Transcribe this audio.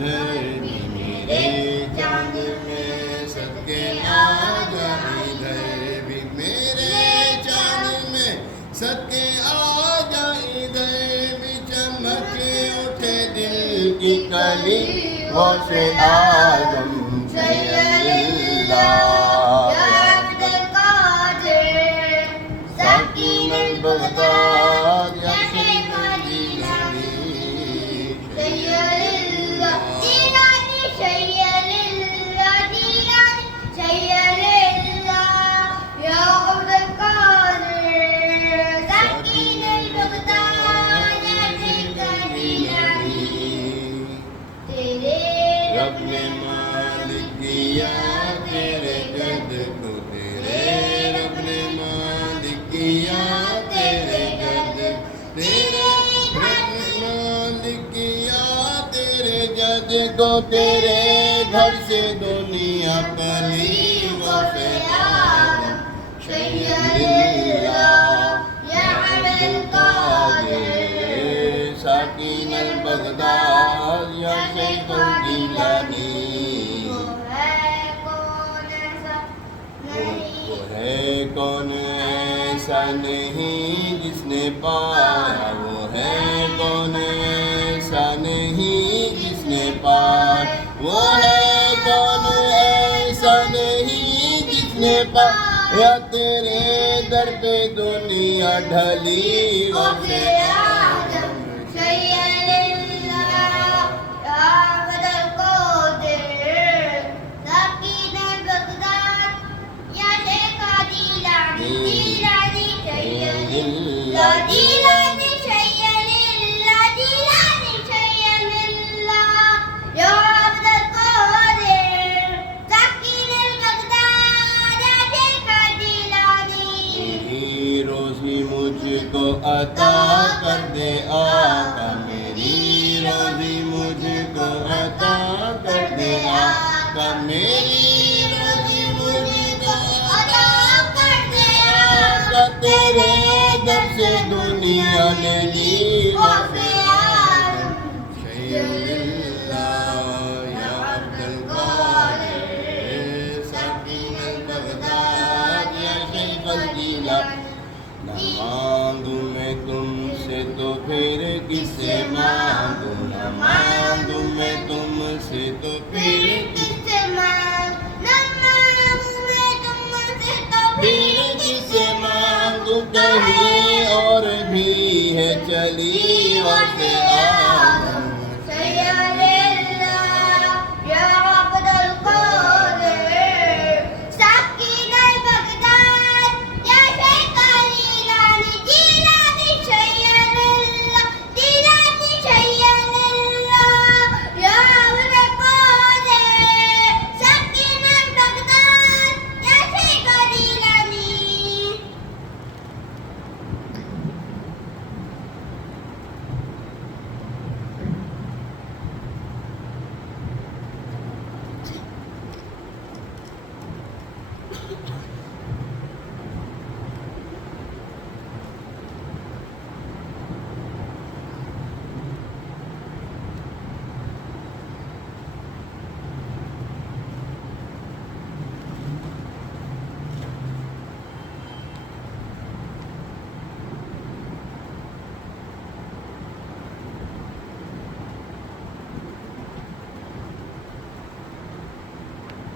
ادھر بھی میرے چاند میں صدقے آ جا ادھر بھی میرے چاند میں صدقے آ جا ادھر بھی چمکے اٹھے دل کی کلی غوث اعظم صلی اللہ یا عبد القادر ساکن البغداد یا شیخ الجیلانی صلی اللہ جیلانی صلی اللہ جیلانی صلی اللہ یا عبد القادر ساکن البغداد یا شیخ الجیلانی رب نے مالک کیا تیرے جد کو تیرے رب نے مالک کیا تیرے جد تیرے رب نے مالک کیا تیرے جد کو تیرے گھر سے دنیا پلی غوث اعظم صلی اللہ یا عبد القادر ساکن البغداد یا شیخ الجیلانی وہ ہے کون ایسا نہیں جس نے پایا وہ ہے کون ایسا نہیں جس نے پایا وہ ہے کون ایسا نہیں جس نے پایا تیرے در پہ دنیا ڈھلی غوث اعظم صلی اللہ یا عبد القادر ساکن البغداد یا شیخ الجیلانی جیلانی صلی اللہ جیلانی صلی اللہ جیلانی صلی اللہ یا عبد القادر ساکن البغداد یا شیخ الجیلانی میری روزی مجھ کو عطا کر دے آقا میری روزی مجھ کو عطا کر دے آقا میری روزی مجھ کو عطا کر دے آقا تیرے در سے دنیا نے لی غوث اعظم صلی اللہ یا عبد القادر ساکن البغداد یا شیخ الجیلانی نہ مانگوں میں تم سے تو پھر کس سے مانگوں نہ مانگوں میں تم سے تو پھر کس سے مانگوں نہ مانگوں میں تم سے تو پھر